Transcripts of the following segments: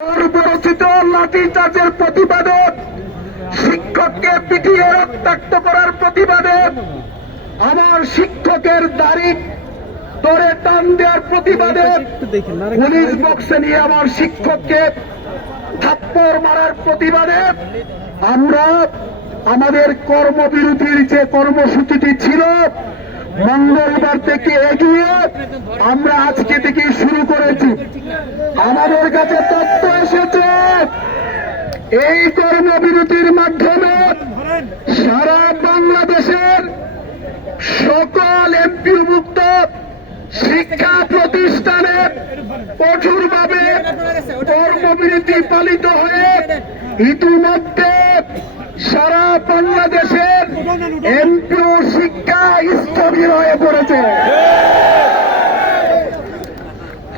বর্বরোচিত লাঠিচার্জের প্রতিবাদে, শিক্ষককে পিটিয়ে রক্তাক্ত করার প্রতিবাদে, আমার শিক্ষকের দাড়ি ধরে টান দেওয়ার প্রতিবাদে, পুলিশ বক্সে নিয়ে আমার শিক্ষককে থাপ্পড় মারার প্রতিবাদে আমরা আমাদের কর্মবিরতির যে কর্মসূচিটি ছিল মঙ্গলবার থেকে এগিয়ে আমরা আজকে থেকে শুরু করেছি। আমাদের কাছে তথ্য এসেছে এই কর্মবিরতির মাধ্যমে সারা বাংলাদেশের সকল এমপিওভুক্ত শিক্ষা প্রতিষ্ঠানে কঠোরভাবে কর্মবিরতি পালিত হয়ে ইতিমধ্যে সারা বাংলাদেশের এমপিও শিক্ষা স্থবির হয়ে পড়েছে।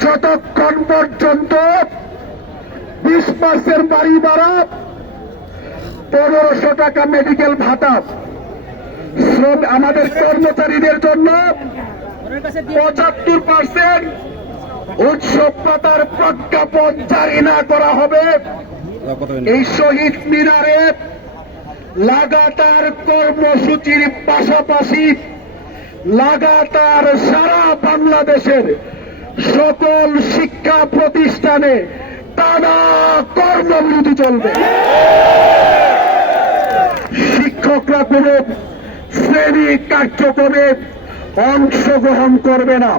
যতক্ষণ পর্যন্ত 20 মাসের বাড়ি ভাড়া, 1500 টাকা মেডিকেল ভাতা, আমাদের কর্মচারীদের জন্য 75% উৎসব ভাতার প্রজ্ঞাপন জারি না করা হবে, এই শহীদ মিনারে লাগাতার কর্মসূচির পাশাপাশি লাগাতার সারা বাংলাদেশের সকল শিক্ষা প্রতিষ্ঠানে টানা কর্মবিরতি চলবে। শিক্ষকরা কোন শ্রেণী কার্যক্রমে অংশগ্রহণ করবে না।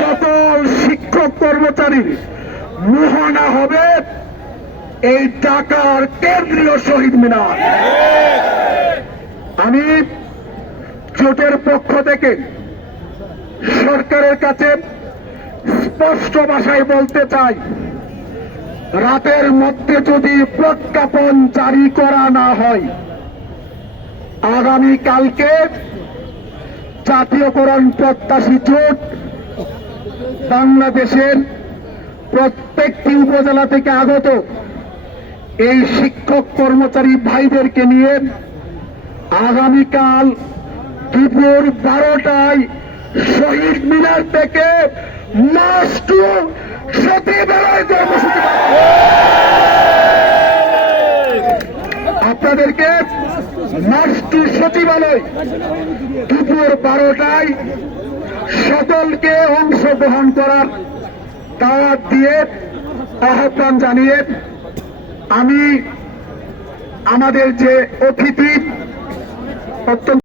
সকল শিক্ষক কর্মচারীর মোহনা হবে এই ঢাকার কেন্দ্রীয় শহীদ মিনার। আমি জোটের পক্ষ থেকে সরকারের কাছে স্পষ্ট ভাষায় বলতে চাই, রাতের মধ্যে যদি প্রজ্ঞাপন জারি করা না হয়, আগামীকালকে জাতীয়করণ প্রত্যাশী জোট বাংলাদেশের প্রত্যেকটি উপজেলা থেকে আগত এই শিক্ষক কর্মচারী ভাইদেরকে নিয়ে আগামীকাল দুপুর 12টায় শহীদ মিনার থেকে মার্চ টু সচিবালয় কর্মসূচি আপনাদেরকে মার্চ টু সচিবালয় দুপুর 12টায় সকলকে অংশগ্রহণ করার দাওয়াত দিয়ে আহ্বান জানিয়ে আমি আমাদের যে অতিথি অত্যন্ত